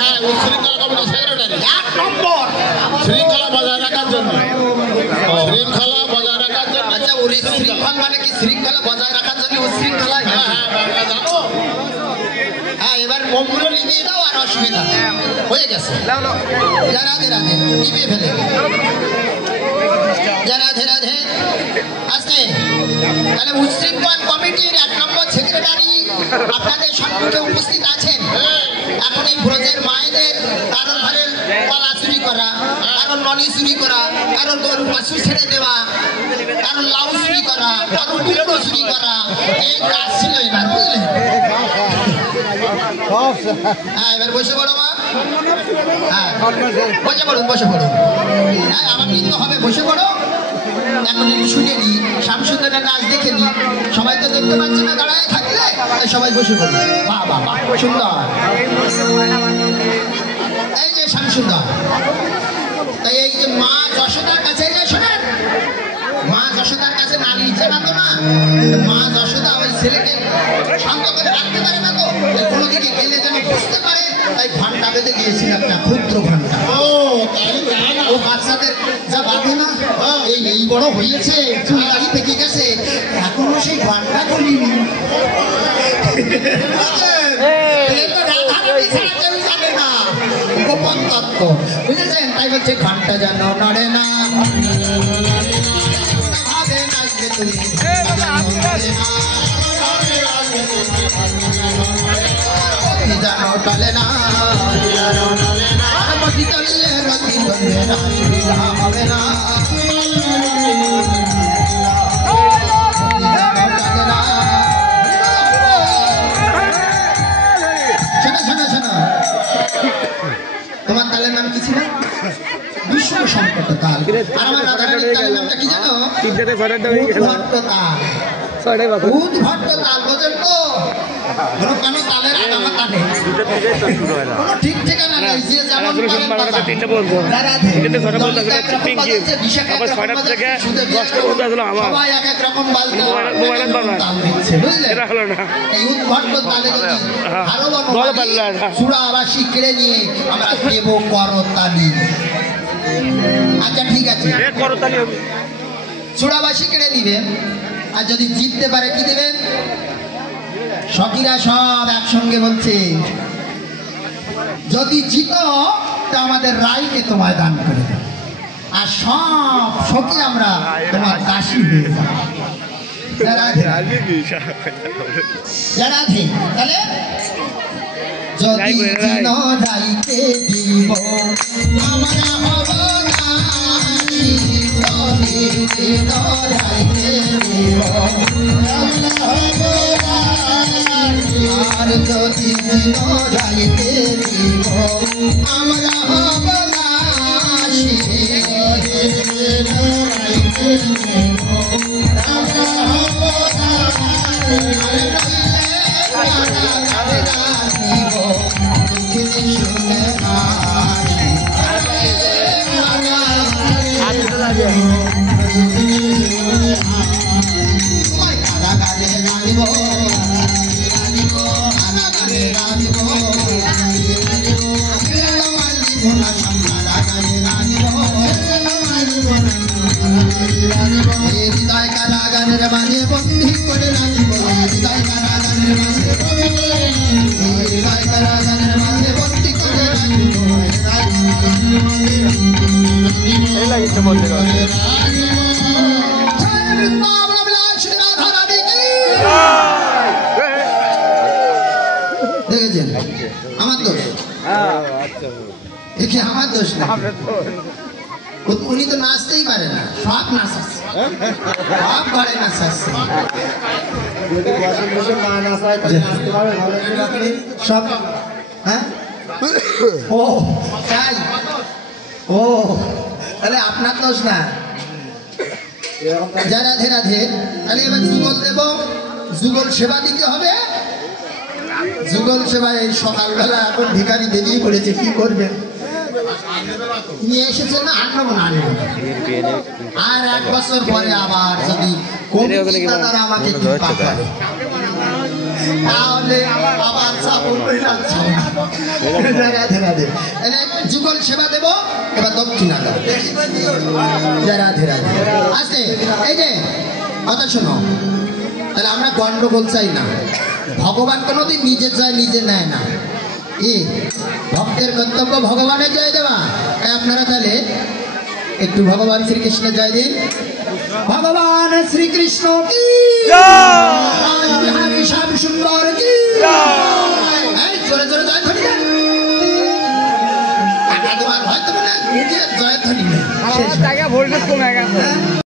হ্যাঁ উচ্ছৃঙ্খলা কমিটির সেক্রেটারি 1 নম্বর শৃঙ্খলা বজায় রাখার জন্য শৃঙ্খলা বজায় রাখার জন্য। আচ্ছা ওই শৃঙ্খলা মানে কি শৃঙ্খলা বজায় রাখার জন্য উচ্ছৃঙ্খলা? হ্যাঁ হ্যাঁ বাংলা জানো। হ্যাঁ এবার মোমগুলো নিভিয়ে দাও আর অসুবিধা হয়ে গেছে। রাধে রাধে নিভিয়ে ফেলে রাধে রাধে আস্তে। তাহলে উচ্ছৃঙ্খল কমিটির 1 নম্বর সেক্রেটারি আপনাদের সম্মুখে উপস্থিত আছেন। এখন এই ব্রজের মায়েদের কারোর ঘরের কলা চুরি করা, কারোর ননি চুরি করা, কারোর গরু পশু ছেড়ে দেওয়া, কারোর লাউ চুরি করা, কারোর কুমড়ো চুরি করা, এই কাজ ছিল এবার বুঝলেন। হ্যাঁ এবার বসে পড়ো মা। হ্যাঁ বসে পড়ুন বসে পড়ুন। হ্যাঁ আমার কিন্তু হবে বসে পড়ো। এখন একটু শুনে নি শামসুন্দরের নাচ দেখে নি। সবাই তো দেখতে পাচ্ছে না দাঁড়ায় থাকলে, সবাই বসে পড়ুন। বাহ বাহ বাহ সুন্দর। এই যে শামসুন্দর, তাই এই যে মা যশোদার কাছে শোনেন, মা যশোদার কাছে নালিশ জানাতো না। মা যশোদা ওই ছেলেকে শান্ত করে রাখতে পারে না, তো কোনো দিকে গেলে যেন বুঝতে পারে, তাই ঘন্টা বেঁধে গিয়েছিল একটা ক্ষুদ্র ঘন্টা। ও বাচ্চাদের যা বাঁধে না, এই বড় হয়েছে, চুল দাড়ি পেকে গেছে, এখনো সেই ঘন্টা খুলিনি। গোপন তত্ত্ব বুঝেছেন, তাই বলছে ঘন্টা যেন নড়ে না, তুমি জানো টলে না, রতি টললে রতি টলবে না, সুবিধা হবে না। শোনো শোনো শোনো, তোমার তালের নাম কি ছিল? বিশ্ব সংকট তাল। আর আমার রাধারানীর তালের নামটা কি জানো? উদ্ভট্ট তাল। উদ্ভট্ট তাল বোঝেন তো? কোনো তালের আগামা তালে কোনো ঠিক ঠিকানা নেই, যে যেমন সবাই এক এক রকম বাজনা তাল দিচ্ছে বুঝলেন। এই উদ্ভট্ট তালে যদি আরো চূড়াবাসী কেড়ে নিয়ে আমরা দেব করতালি। আচ্ছা ঠিক আছে, চূড়াবাসী কেড়ে দিবেন, আর যদি জিততে পারে কি দিবেন? সখীরা সব একসঙ্গে বলছে যদি জিতো তো আমাদের রাইকে তোমায় দান করে দেবে, আর সব সখী আমরা তোমার দাসী হয়ে যাবো। তাহলে যদি জিনো রাইকে দিব আমরা হব দাসী, যদি জিনো রাইকে দিব আমরা হব দাসী, আর যদি জিনো রাইকে দিব আমরা হব দাসী, জিনো রাইকে দিব আমরা হব দাসী, হৃদয় কারাগারের মাঝে বন্দী করে রাখিব, হৃদয় কারাগারের মাঝে, হৃদয় কারাগারের মাঝে বন্দী করে রাখিব, দেখেছেন আমার দোষ? দেখি আমার দোষ না, উনি তো নাচতেই পারে না, সব নাচ আছে, সব ঘরে নাচ আছে, সব। হ্যাঁ ও তাই, ও তাহলে আপনার দোষ না। রাধে রাধে। তাহলে এবার যুগল দেব, যুগল সেবা দিতে হবে। যুগল সেবা এই সকালবেলা এখন ভিখারি বেরিয়ে পড়েছে, কি করবেন? নিয়ে এসেছেন না, আনবো না, আর 1 বছর পরে আবার যদি দাদারা আমাকে তাহলে আবার চাপড় করে রাখছে। দে এনে যুগল সেবা দেব এবার দক্ষিণা দাও রাধে রাধে আস্তে এই যে কথা শোনো তাহলে আমরা গন্ডগোল চাই না ভগবান কোনোদিন নিজে চায় নিজে নেয় না কি ভক্তের কর্তব্য ভগবানের জয় দেওয়া তাই আপনারা তাহলে একটু ভগবান শ্রীকৃষ্ণ জয় দিন ভগবান শ্রীকৃষ্ণ কি বিহারী শ্যাম সুন্দর কি জোরে জোরে জয় ধ্বনি দেন টাকা দেওয়ার হয়তো না জয় ধ্বনি নেই